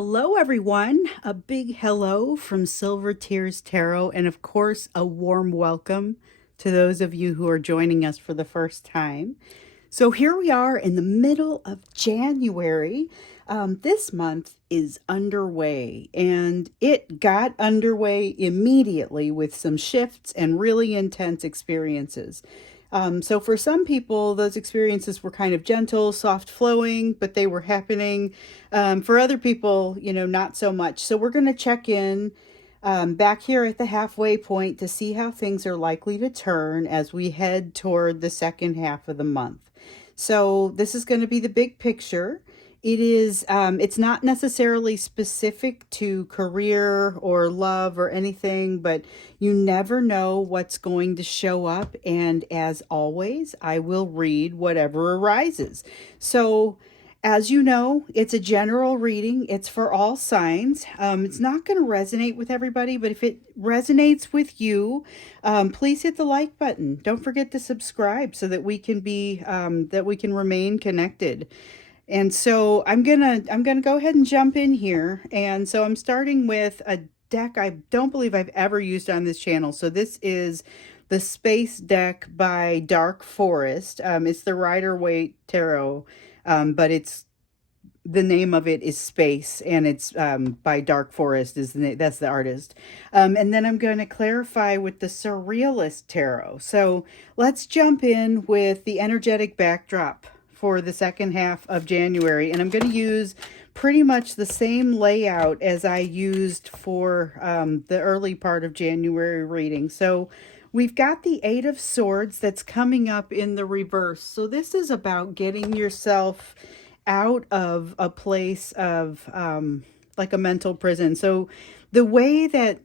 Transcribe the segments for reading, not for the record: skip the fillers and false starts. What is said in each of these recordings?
Hello, everyone. A big hello from Silver Tears Tarot, and of course, a warm welcome to those of you who are joining us for the first time. So, here we are in the middle of January. This month is underway, and it got underway immediately with some shifts and really intense experiences. So for some people, those experiences were kind of gentle, soft flowing, but they were happening. For other people, not so much. So we're going to check in back here at the halfway point to see how things are likely to turn as we head toward the second half of the month. So this is going to be the big picture. It's not necessarily specific to career or love or anything, but you never know what's going to show up. And as always, I will read whatever arises. So, as you know, it's a general reading. It's for all signs. It's not going to resonate with everybody, but if it resonates with you, please hit the like button. Don't forget to subscribe so that we can remain connected. And so I'm gonna go ahead and jump in here. And so I'm starting with a deck I don't believe I've ever used on this channel. So this is the Space deck by Dark Forest. It's the Rider-Waite Tarot, but the name of it is Space, and it's by Dark Forest is the name, that's the artist. And then I'm going to clarify with the Surrealist Tarot. So let's jump in with the energetic backdrop for the second half of January, and I'm going to use pretty much the same layout as I used for the early part of January reading. So we've got the Eight of Swords that's coming up in the reverse. So this is about getting yourself out of a place of like a mental prison. So the way that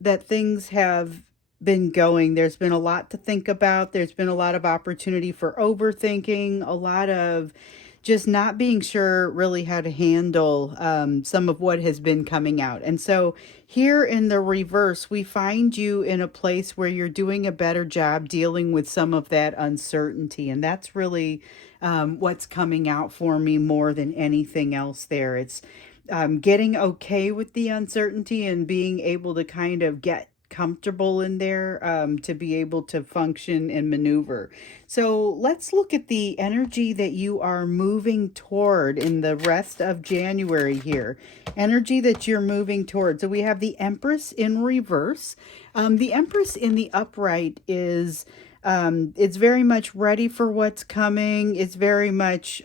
things have been going, there's been a lot to think about. There's been a lot of opportunity for overthinking, a lot of just not being sure really how to handle some of what has been coming out. And so here in the reverse, we find you in a place where you're doing a better job dealing with some of that uncertainty. And that's really what's coming out for me more than anything else there. It's getting okay with the uncertainty and being able to kind of get comfortable in there to be able to function and maneuver. So let's look at the energy that you are moving toward in the rest of January here. Energy that you're moving toward. So we have the Empress in reverse. The Empress in the upright is it's very much ready for what's coming. It's very much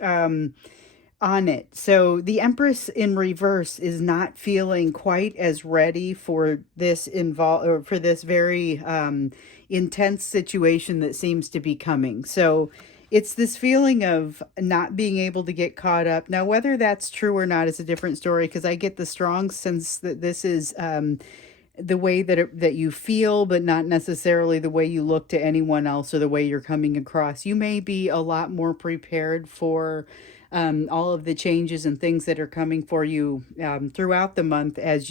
on it. So the Empress in reverse is not feeling quite as ready for this for this very intense situation that seems to be coming. So it's this feeling of not being able to get caught up. Now, whether that's true or not is a different story, because I get the strong sense that this is the way that you feel, but not necessarily the way you look to anyone else or the way you're coming across. You may be a lot more prepared for all of the changes and things that are coming for you throughout the month. As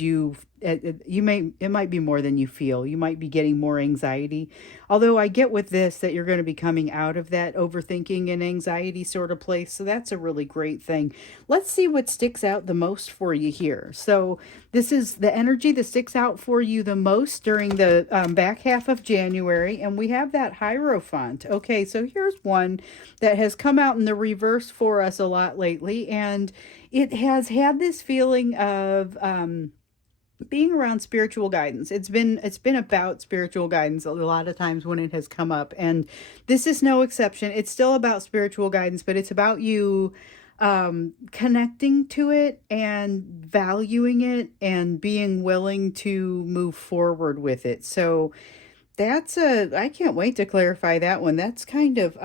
it might be more than you feel. You might be getting more anxiety. Although I get with this that you're going to be coming out of that overthinking and anxiety sort of place. So that's a really great thing. Let's see what sticks out the most for you here. So this is the energy that sticks out for you the most during the back half of January. And we have that Hierophant. Okay, so here's one that has come out in the reverse for us a lot lately. And it has had this feeling of being around spiritual guidance. It's been about spiritual guidance a lot of times when it has come up, and this is no exception. It's still about spiritual guidance, but it's about you connecting to it and valuing it and being willing to move forward with it. So I can't wait to clarify that one. That's kind of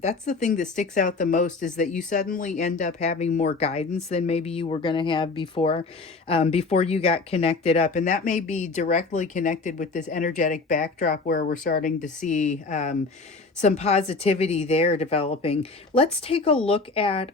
that's the thing that sticks out the most, is that you suddenly end up having more guidance than maybe you were going to have before you got connected up. And that may be directly connected with this energetic backdrop where we're starting to see some positivity there developing. Let's take a look at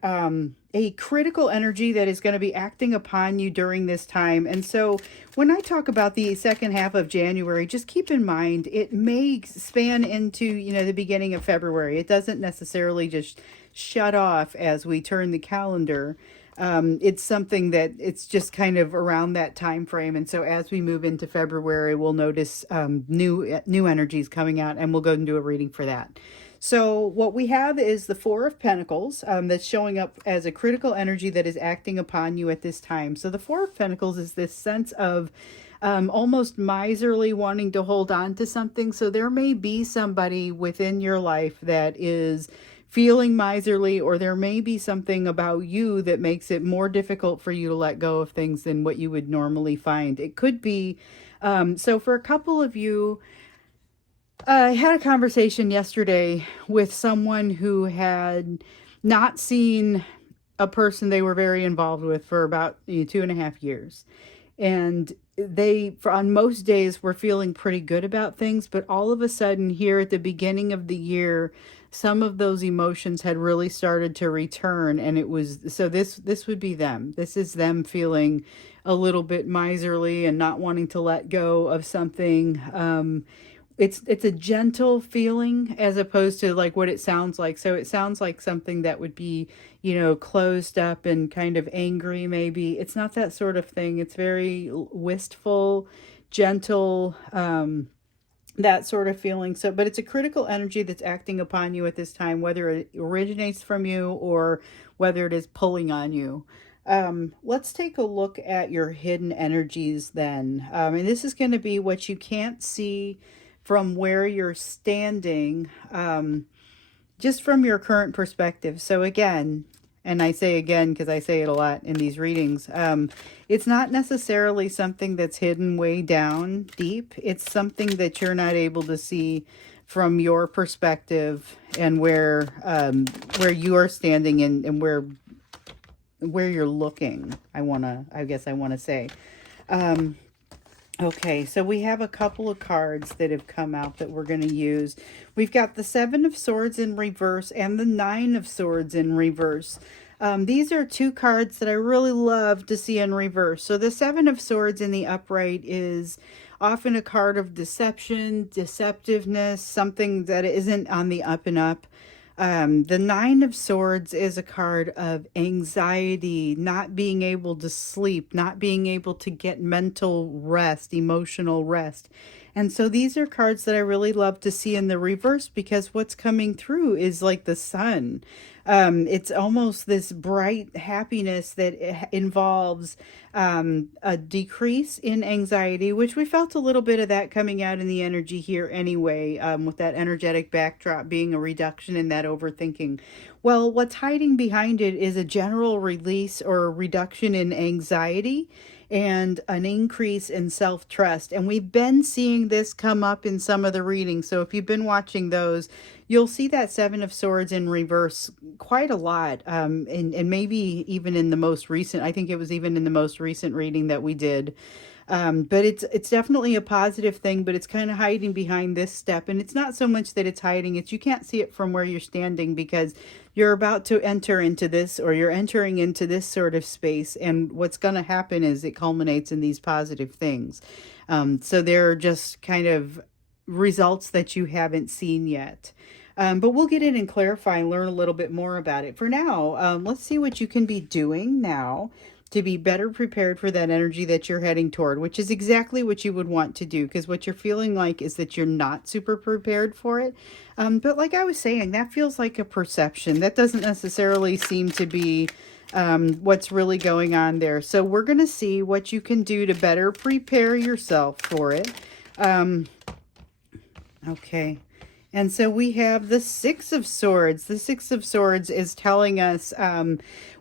a critical energy that is going to be acting upon you during this time. And so when I talk about the second half of January, just keep in mind it may span into, the beginning of February. It doesn't necessarily just shut off as we turn the calendar. It's something that it's just kind of around that time frame. And so as we move into February, we'll notice new energies coming out, and we'll go and do a reading for that. So what we have is the Four of Pentacles, that's showing up as a critical energy that is acting upon you at this time. So the Four of Pentacles is this sense of almost miserly wanting to hold on to something. So there may be somebody within your life that is feeling miserly, or there may be something about you that makes it more difficult for you to let go of things than what you would normally find. It could be, so for a couple of you, I had a conversation yesterday with someone who had not seen a person they were very involved with for about 2.5 years. And they, on most days, were feeling pretty good about things, but all of a sudden, here at the beginning of the year, some of those emotions had really started to return. And it was, so this would be them. This is them feeling a little bit miserly and not wanting to let go of something. It's a gentle feeling as opposed to like what it sounds like. So it sounds like something that would be, closed up and kind of angry maybe. It's not that sort of thing. It's very wistful, gentle, that sort of feeling. So, but it's a critical energy that's acting upon you at this time, whether it originates from you or whether it is pulling on you. Let's take a look at your hidden energies then. And this is going to be what you can't see from where you're standing, just from your current perspective. So again, and I say again because I say it a lot in these readings, it's not necessarily something that's hidden way down deep. It's something that you're not able to see from your perspective, and where you are standing, and where you're looking. I guess I want to say. Okay, so we have a couple of cards that have come out that we're going to use. We've got the Seven of Swords in reverse and the Nine of Swords in reverse. These are two cards that I really love to see in reverse. So the Seven of Swords in the upright is often a card of deception, deceptiveness, something that isn't on the up and up. The Nine of Swords is a card of anxiety, not being able to sleep, not being able to get mental rest, emotional rest. And so these are cards that I really love to see in the reverse, because what's coming through is like the sun. It's almost this bright happiness that involves a decrease in anxiety, which we felt a little bit of that coming out in the energy here anyway, with that energetic backdrop being a reduction in that overthinking. Well, what's hiding behind it is a general release or a reduction in anxiety and an increase in self-trust. And we've been seeing this come up in some of the readings. So if you've been watching those, you'll see that Seven of Swords in reverse quite a lot. And maybe even in the most recent, I think it was even in the most recent reading that we did. But it's definitely a positive thing, but it's kind of hiding behind this step. And it's not so much that it's hiding, it's you can't see it from where you're standing, because you're about to enter into this, or you're entering into this sort of space. And what's going to happen is it culminates in these positive things. So they're just kind of results that you haven't seen yet. But we'll get in and clarify and learn a little bit more about it. For now, let's see what you can be doing now to be better prepared for that energy that you're heading toward, which is exactly what you would want to do, because what you're feeling like is that you're not super prepared for it. But like I was saying, that feels like a perception. That doesn't necessarily seem to be what's really going on there. So we're going to see what you can do to better prepare yourself for it. Okay. And so we have the Six of Swords. The Six of Swords is telling us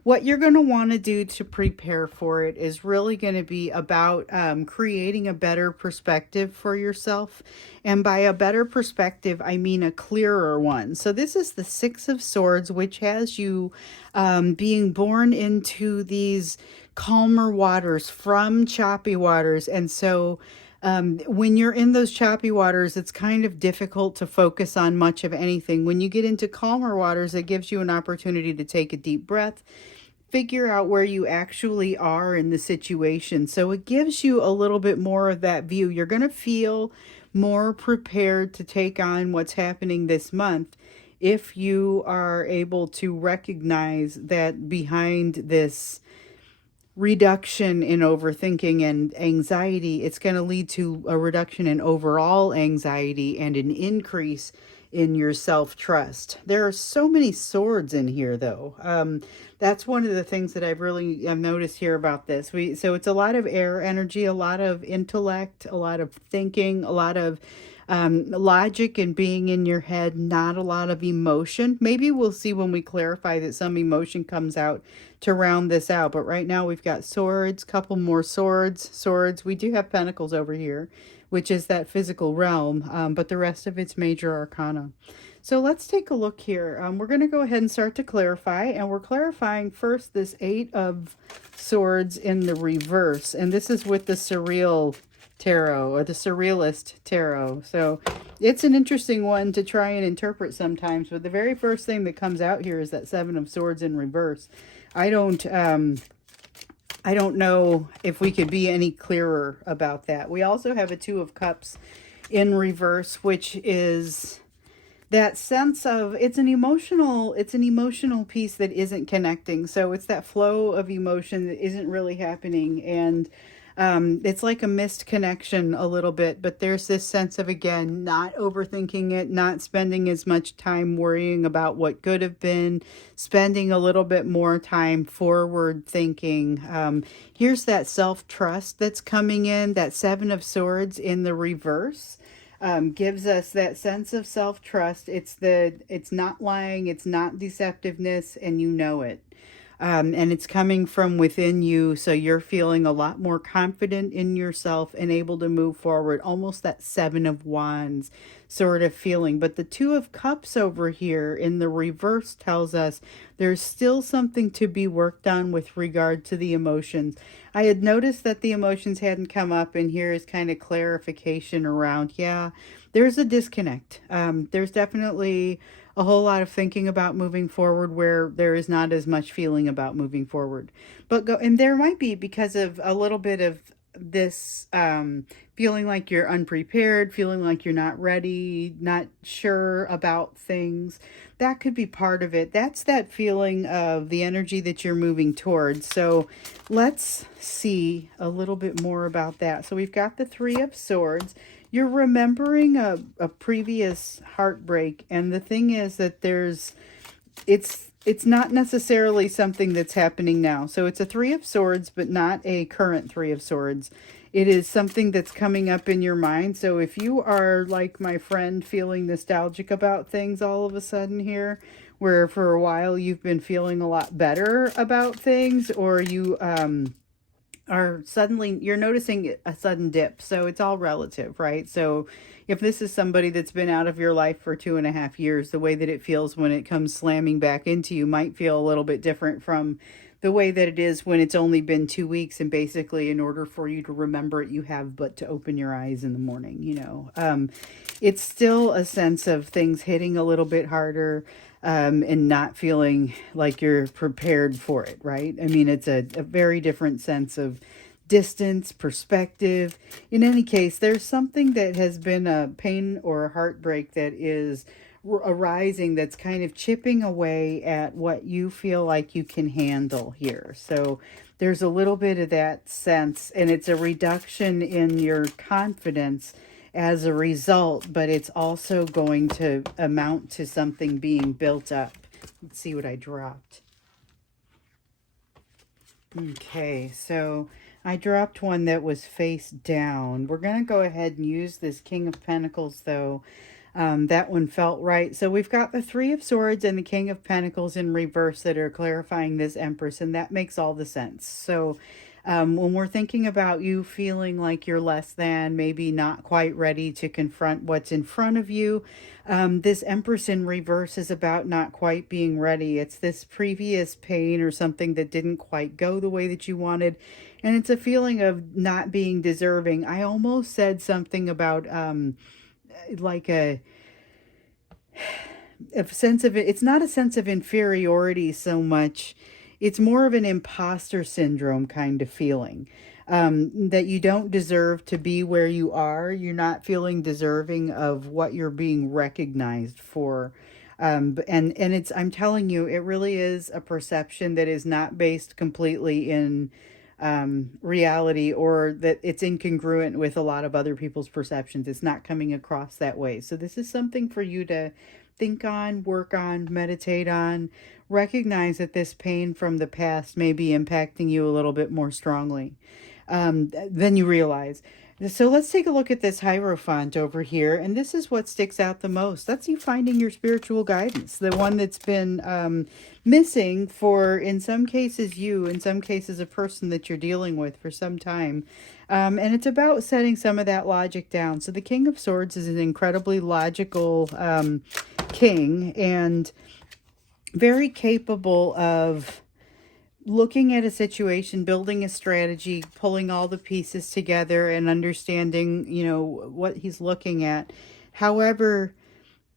what you're going to want to do to prepare for it is really going to be about creating a better perspective for yourself. And by a better perspective, I mean a clearer one. So this is the Six of Swords, which has you being born into these calmer waters from choppy waters. And so when you're in those choppy waters, it's kind of difficult to focus on much of anything. When you get into calmer waters, it gives you an opportunity to take a deep breath, figure out where you actually are in the situation. So it gives you a little bit more of that view. You're going to feel more prepared to take on what's happening this month if you are able to recognize that behind this reduction in overthinking and anxiety, it's going to lead to a reduction in overall anxiety and an increase in your self-trust. There are so many swords in here, though. That's one of the things that I've noticed here about this. So it's a lot of air energy, a lot of intellect, a lot of thinking, a lot of logic and being in your head, not a lot of emotion. Maybe we'll see when we clarify that some emotion comes out to round this out. But right now we've got swords, couple more swords. We do have pentacles over here, which is that physical realm, but the rest of it's major arcana. So let's take a look here. We're going to go ahead and start to clarify, and we're clarifying first this Eight of Swords in the reverse, and this is with the Surreal Tarot or the Surrealist Tarot. So it's an interesting one to try and interpret sometimes, but the very first thing that comes out here is that Seven of Swords in reverse. I don't know if we could be any clearer about that. We also have a Two of Cups in reverse, which is that sense of it's an emotional piece that isn't connecting. So it's that flow of emotion that isn't really happening, and it's like a missed connection a little bit. But there's this sense of, again, not overthinking it, not spending as much time worrying about what could have been, spending a little bit more time forward thinking. Here's that self-trust that's coming in, that Seven of Swords in the reverse. Gives us that sense of self-trust. It's not lying, it's not deceptiveness, and you know it. And it's coming from within you, so you're feeling a lot more confident in yourself and able to move forward, almost that Seven of Wands sort of feeling. But the Two of Cups over here in the reverse tells us there's still something to be worked on with regard to the emotions. I had noticed that the emotions hadn't come up, and here is kind of clarification around, yeah, there's a disconnect. There's definitely a whole lot of thinking about moving forward where there is not as much feeling about moving forward. And there might be because of a little bit of this feeling like you're unprepared, feeling like you're not ready, not sure about things. That could be part of it. That's that feeling of the energy that you're moving towards. So let's see a little bit more about that. So we've got the Three of Swords. You're remembering a previous heartbreak, and the thing is that it's not necessarily something that's happening now. So it's a Three of Swords, but not a current Three of Swords. It is something that's coming up in your mind. So if you are like my friend, feeling nostalgic about things all of a sudden here, where for a while you've been feeling a lot better about things, or you are suddenly, you're noticing a sudden dip. So it's all relative, right? So if this is somebody that's been out of your life for 2.5 years, the way that it feels when it comes slamming back into you might feel a little bit different from the way that it is when it's only been 2 weeks, and basically in order for you to remember it, you have but to open your eyes in the morning, it's still a sense of things hitting a little bit harder, and not feeling like you're prepared for it, right? I mean, it's a very different sense of distance, perspective. In any case, there's something that has been a pain or a heartbreak that is arising, that's kind of chipping away at what you feel like you can handle here. So there's a little bit of that sense, and it's a reduction in your confidence as a result, but it's also going to amount to something being built up. Let's see what I dropped. Okay, so I dropped one that was face down. We're going to go ahead and use this King of Pentacles, though. That one felt right. So we've got the Three of Swords and the King of Pentacles in reverse that are clarifying this Empress, and that makes all the sense. So when we're thinking about you feeling like you're less than, maybe not quite ready to confront what's in front of you, this Empress in reverse is about not quite being ready. It's this previous pain or something that didn't quite go the way that you wanted. And it's a feeling of not being deserving. I almost said something about like a sense of it. It's not a sense of inferiority so much. It's more of an imposter syndrome kind of feeling, that you don't deserve to be where you are. You're not feeling deserving of what you're being recognized for. And it's, I'm telling you, it really is a perception that is not based completely in reality, or that it's incongruent with a lot of other people's perceptions. It's not coming across that way. So this is something for you to think on, work on, meditate on, recognize that this pain from the past may be impacting you a little bit more strongly than you realize. So let's take a look at this Hierophant over here. And this is what sticks out the most. That's you finding your spiritual guidance, the one that's been missing for, in some cases, you, in some cases, a person that you're dealing with for some time. And it's about setting some of that logic down. So the King of Swords is an incredibly logical king, and very capable of looking at a situation, building a strategy, pulling all the pieces together and understanding, what he's looking at. However,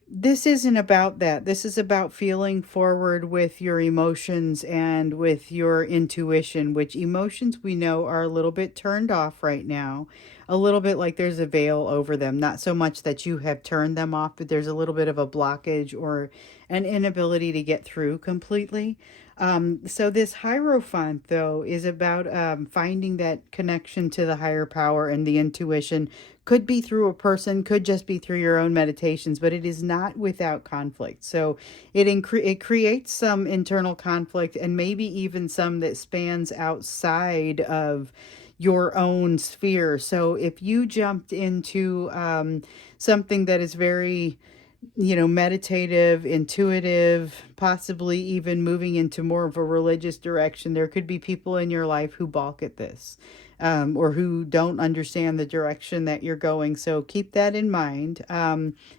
this isn't about that. This is about feeling forward with your emotions and with your intuition, which emotions we know are a little bit turned off right now. A little bit like there's a veil over them. Not so much that you have turned them off, but there's a little bit of a blockage or an inability to get through completely. So this Hierophant, though, is about finding that connection to the higher power and the intuition. Could be through a person, could just be through your own meditations, but it is not without conflict. So it creates some internal conflict, and maybe even some that spans outside of your own sphere. So if you jumped into something that is very, meditative, intuitive, possibly even moving into more of a religious direction, there could be people in your life who balk at this, or who don't understand the direction that you're going. So keep that in mind.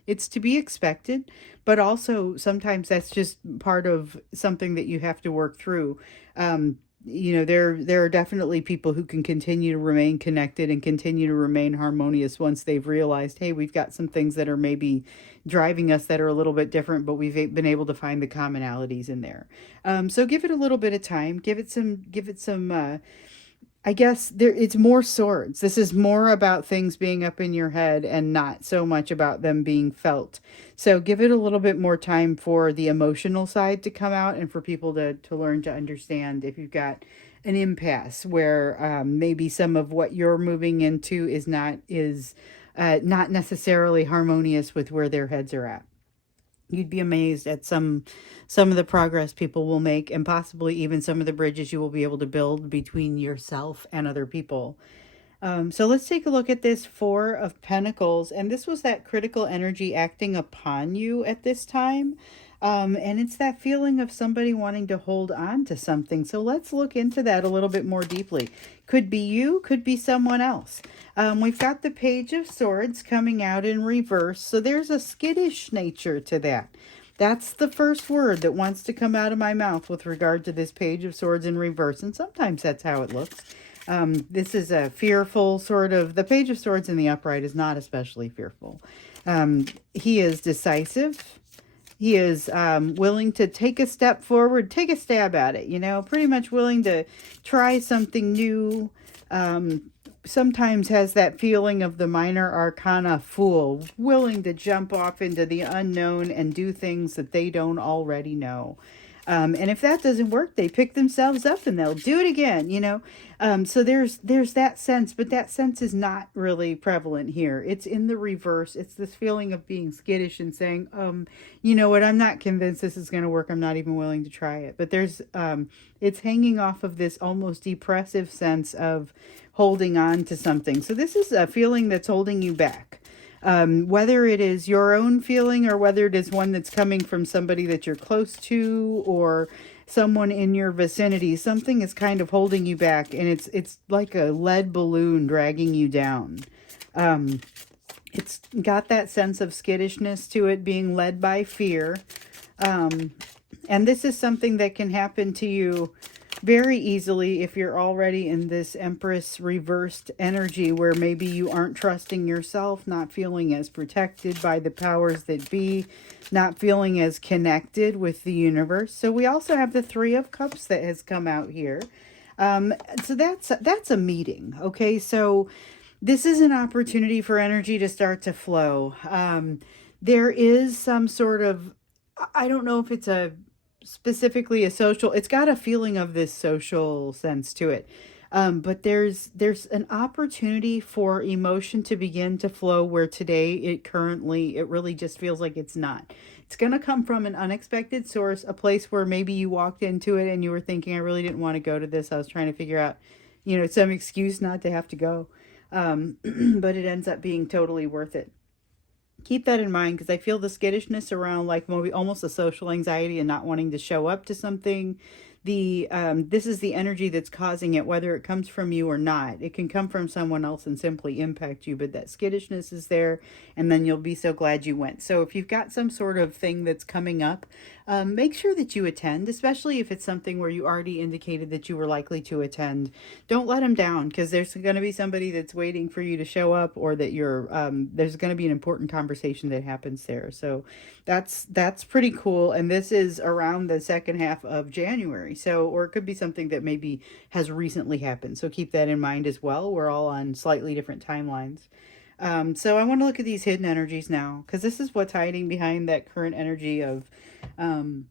It's to be expected, but also sometimes that's just part of something that you have to work through. There are definitely people who can continue to remain connected and continue to remain harmonious once they've realized, hey, we've got some things that are maybe driving us that are a little bit different, but we've been able to find the commonalities in there. So give it a little bit of time. Give it some. I guess it's more swords. This is more about things being up in your head and not so much about them being felt. So give it a little bit more time for the emotional side to come out, and for people to learn to understand if you've got an impasse where maybe some of what you're moving into is not necessarily harmonious with where their heads are at. You'd be amazed at some of the progress people will make, and possibly even some of the bridges you will be able to build between yourself and other people. So let's take a look at this Four of Pentacles. And this was that critical energy acting upon you at this time. And it's that feeling of somebody wanting to hold on to something. So let's look into that a little bit more deeply. Could be you, could be someone else. We've got the Page of Swords coming out in reverse. So there's a skittish nature to that. That's the first word that wants to come out of my mouth with regard to this Page of Swords in reverse. And sometimes that's how it looks. This is a fearful sort of, the Page of Swords in the upright is not especially fearful. He is decisive. He is willing to take a step forward, take a stab at it, pretty much willing to try something new. Sometimes has that feeling of the minor arcana fool, willing to jump off into the unknown and do things that they don't already know. And if that doesn't work, they pick themselves up and they'll do it again, So there's that sense, but that sense is not really prevalent here. It's in the reverse. It's this feeling of being skittish and saying, you know what, I'm not convinced this is going to work. I'm not even willing to try it. But it's hanging off of this almost depressive sense of holding on to something. So this is a feeling that's holding you back. Whether it is your own feeling or whether it is one that's coming from somebody that you're close to or someone in your vicinity, something is kind of holding you back, and it's like a lead balloon dragging you down. It's got that sense of skittishness to it, being led by fear. And this is something that can happen to you very easily if you're already in this Empress reversed energy where maybe you aren't trusting yourself, not feeling as protected by the powers that be, not feeling as connected with the universe. So we also have the Three of Cups that has come out here. So that's a meeting. Okay, so this is an opportunity for energy to start to flow. There is some sort of I don't know if it's a specifically a social, it's got a feeling of this social sense to it. But there's an opportunity for emotion to begin to flow where today it really just feels like it's not. It's going to come from an unexpected source, a place where maybe you walked into it and you were thinking, I really didn't want to go to this. I was trying to figure out, some excuse not to have to go. But it ends up being totally worth it. Keep that in mind, because I feel the skittishness around like maybe almost a social anxiety and not wanting to show up to something. This is the energy that's causing it, whether it comes from you or not. It can come from someone else and simply impact you, but that skittishness is there, and then you'll be so glad you went. So if you've got some sort of thing that's coming up, make sure that you attend, especially if it's something where you already indicated that you were likely to attend. Don't let them down, because there's going to be somebody that's waiting for you to show up, or that there's going to be an important conversation that happens there. So that's pretty cool. And this is around the second half of January. So, or it could be something that maybe has recently happened. So keep that in mind as well. We're all on slightly different timelines. So I want to look at these hidden energies now, because this is what's hiding behind that current energy of um,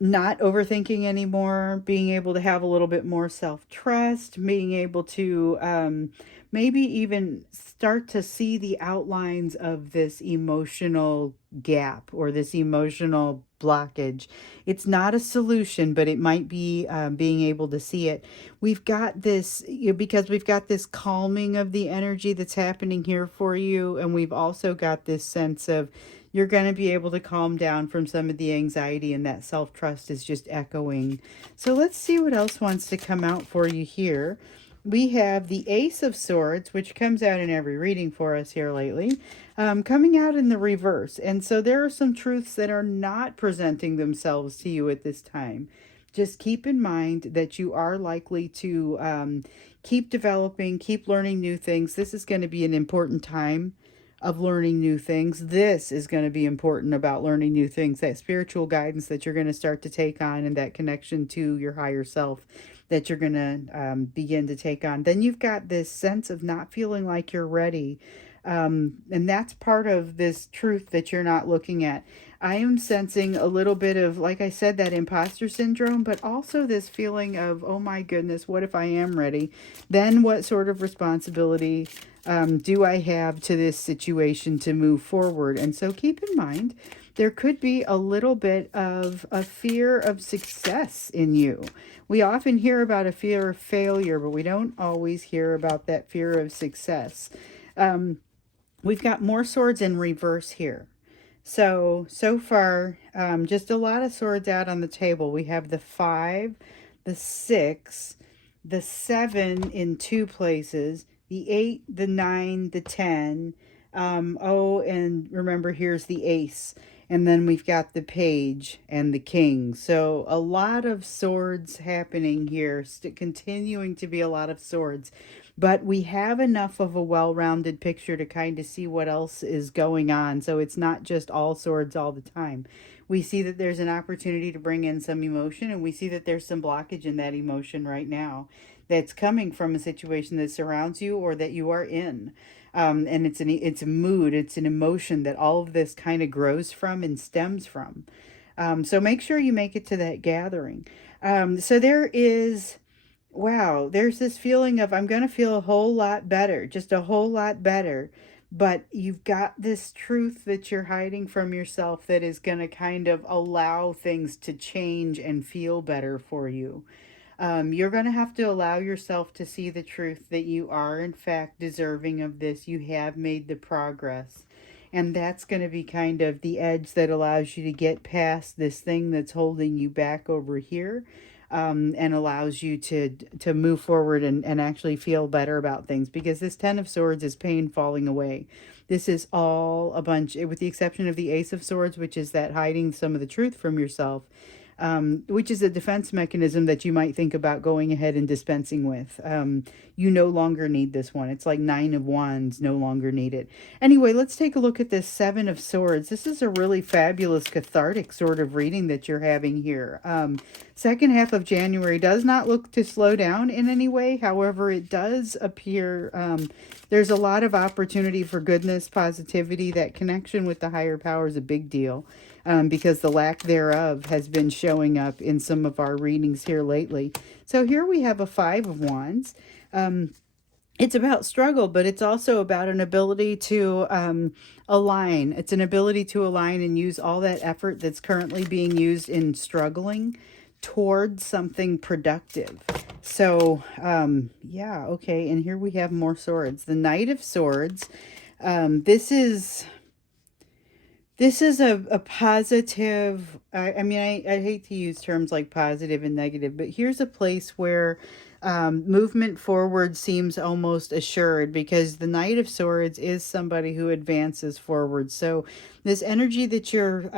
not overthinking anymore, being able to have a little bit more self trust, being able to maybe even start to see the outlines of this emotional gap or this emotional blockage. It's not a solution, but it might be being able to see it. We've got this, because we've got this calming of the energy that's happening here for you, and we've also got this sense of you're going to be able to calm down from some of the anxiety, and that self trust is just echoing. So let's see what else wants to come out for you here. We have the Ace of Swords, which comes out in every reading for us here lately, coming out in the reverse. And so there are some truths that are not presenting themselves to you at this time. Just keep in mind that you are likely to keep developing, keep learning new things. This is going to be an important time of learning new things. This is going to be important about learning new things, that spiritual guidance that you're going to start to take on, and that connection to your higher self that you're going to begin to take on. Then you've got this sense of not feeling like you're ready. And that's part of this truth that you're not looking at. I am sensing a little bit of, like I said, that imposter syndrome, but also this feeling of, oh my goodness, what if I am ready? Then what sort of responsibility do I have to this situation to move forward? And so keep in mind, there could be a little bit of a fear of success in you. We often hear about a fear of failure, but we don't always hear about that fear of success. We've got more swords in reverse here. So far, just a lot of swords out on the table. We have the 5, the 6, the 7 in 2 places, the 8, the 9, the 10. Oh, and remember, here's the ace. And then we've got the page and the king. So a lot of swords happening here, continuing to be a lot of swords. But we have enough of a well-rounded picture to kind of see what else is going on. So it's not just all swords all the time. We see that there's an opportunity to bring in some emotion, and we see that there's some blockage in that emotion right now that's coming from a situation that surrounds you or that you are in. And it's a mood, it's an emotion that all of this kind of grows from and stems from. So make sure you make it to that gathering. So there is, wow, there's this feeling of, I'm going to feel a whole lot better, just a whole lot better. But you've got this truth that you're hiding from yourself that is going to kind of allow things to change and feel better for you. You're going to have to allow yourself to see the truth that you are, in fact, deserving of this. You have made the progress. And that's going to be kind of the edge that allows you to get past this thing that's holding you back over here, and allows you to move forward and actually feel better about things. Because this 10 of Swords is pain falling away. This is all a bunch, with the exception of the Ace of Swords, which is that hiding some of the truth from yourself, which is a defense mechanism that you might think about going ahead and dispensing with. You no longer need this one. It's like 9 of Wands, no longer need it. Anyway, let's take a look at this 7 of Swords. This is a really fabulous cathartic sort of reading that you're having here. Second half of January does not look to slow down in any way. However, it does appear there's a lot of opportunity for goodness, positivity. That connection with the higher power is a big deal. because the lack thereof has been showing up in some of our readings here lately. So here we have a Five of Wands. It's about struggle, but it's also about an ability to align. It's an ability to align and use all that effort that's currently being used in struggling towards something productive. So, yeah, okay. And here we have more swords. The Knight of Swords. This is a positive, I mean, I hate to use terms like positive and negative, but here's a place where movement forward seems almost assured, because the Knight of Swords is somebody who advances forward. So this energy that you're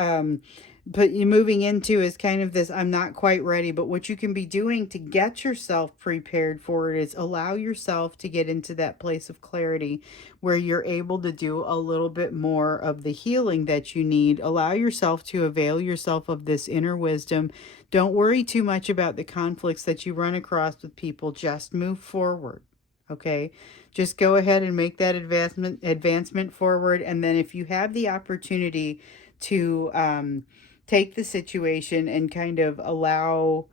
moving into is kind of this, I'm not quite ready, but what you can be doing to get yourself prepared for it is allow yourself to get into that place of clarity where you're able to do a little bit more of the healing that you need. Allow yourself to avail yourself of this inner wisdom. Don't worry too much about the conflicts that you run across with people. Just move forward. Okay, just go ahead and make that advancement forward. And then if you have the opportunity to take the situation and kind of allow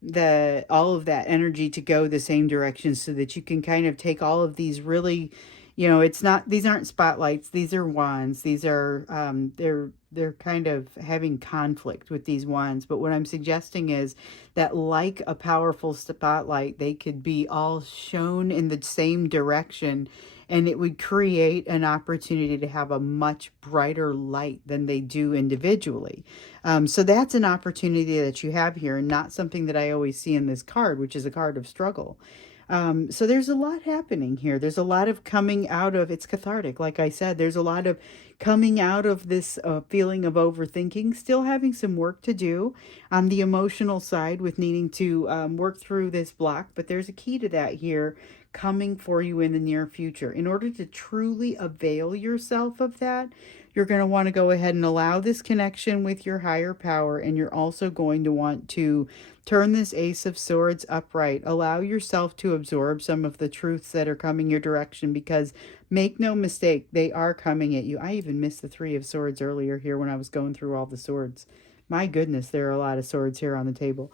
the all of that energy to go the same direction, so that you can kind of take all of these really, it's not, these aren't spotlights, these are wands. These are they're kind of having conflict with these wands, but what I'm suggesting is that, like a powerful spotlight, they could be all shown in the same direction, and it would create an opportunity to have a much brighter light than they do individually. So that's an opportunity that you have here, and not something that I always see in this card, which is a card of struggle. So there's a lot happening here. There's a lot of coming out of, it's cathartic. Like I said, there's a lot of coming out of this feeling of overthinking, still having some work to do on the emotional side with needing to work through this block. But there's a key to that here coming for you in the near future. In order to truly avail yourself of that, you're going to want to go ahead and allow this connection with your higher power. And you're also going to want to turn this Ace of Swords upright. Allow yourself to absorb some of the truths that are coming your direction, because make no mistake, they are coming at you. I even missed the Three of Swords earlier here when I was going through all the swords. My goodness, there are a lot of swords here on the table.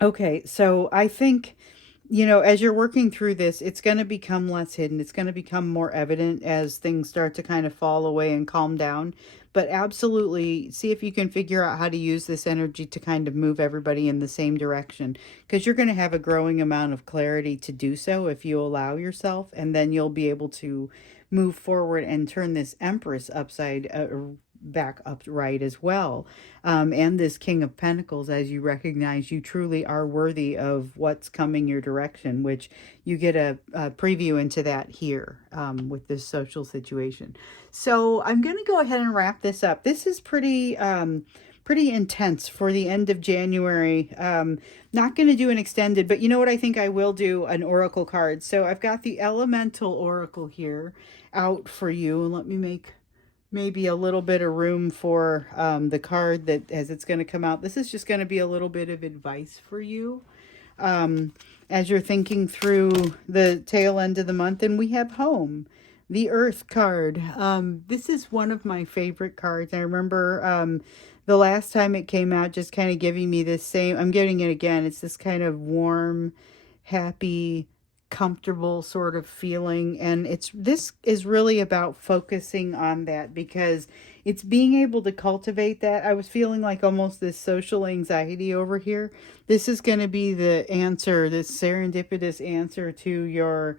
Okay, so I think, as you're working through this, it's going to become less hidden. It's going to become more evident as things start to kind of fall away and calm down. But absolutely see if you can figure out how to use this energy to kind of move everybody in the same direction, because you're going to have a growing amount of clarity to do so if you allow yourself, and then you'll be able to move forward and turn this Empress upside back upright as well. And this King of Pentacles, as you recognize you truly are worthy of what's coming your direction, which you get a preview into that here with this social situation. So I'm going to go ahead and wrap this up. This is pretty intense for the end of January. Not going to do an extended, but you know what? I think I will do an oracle card. So I've got the Elemental Oracle here out for you. And let me make maybe a little bit of room for the card that, as it's going to come out. This is just going to be a little bit of advice for you as you're thinking through the tail end of the month. And we have Home, the Earth card. This is one of my favorite cards. I remember the last time it came out just kind of giving me this same, I'm getting it again. It's this kind of warm, happy, comfortable sort of feeling. And this is really about focusing on that, because it's being able to cultivate that. I was feeling like almost this social anxiety over here. This is going to be the answer, this serendipitous answer to your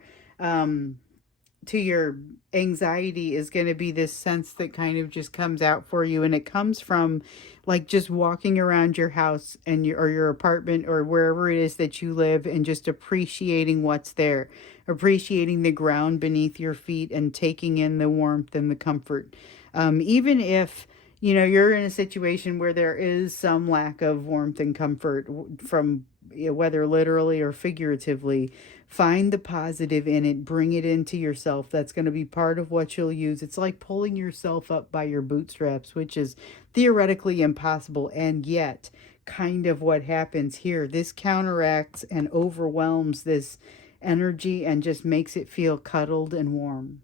anxiety, is going to be this sense that kind of just comes out for you. And it comes from like just walking around your house and your apartment or wherever it is that you live, and just appreciating what's there, appreciating the ground beneath your feet, and taking in the warmth and the comfort. Even if you're in a situation where there is some lack of warmth and comfort from whether literally or figuratively, find the positive in it, bring it into yourself. That's going to be part of what you'll use. It's like pulling yourself up by your bootstraps, which is theoretically impossible, and yet kind of what happens here. This counteracts and overwhelms this energy and just makes it feel cuddled and warm,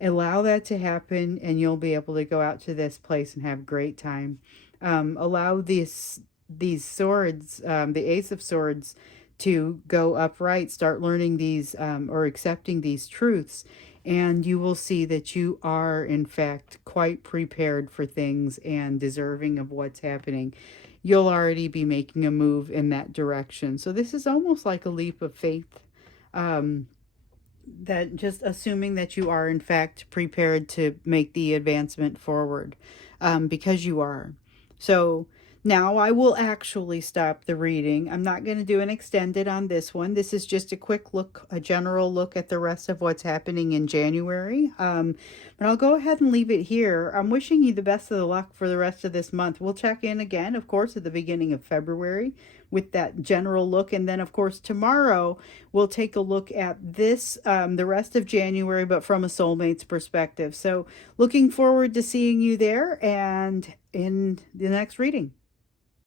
Allow that to happen, and you'll be able to go out to this place and have a great time. Allow these swords, the Ace of Swords, to go upright. Start learning these or accepting these truths, and you will see that you are, in fact, quite prepared for things and deserving of what's happening. You'll already be making a move in that direction. So this is almost like a leap of faith. That just assuming that you are in fact prepared to make the advancement forward, because you are. So now I will actually stop the reading. I'm not going to do an extended on this one. This is just a quick look, a general look at the rest of what's happening in January. But I'll go ahead and leave it here. I'm wishing you the best of the luck for the rest of this month. We'll check in again, of course, at the beginning of February with that general look. And then, of course, tomorrow we'll take a look at this, the rest of January, but from a soulmate's perspective. So looking forward to seeing you there and in the next reading.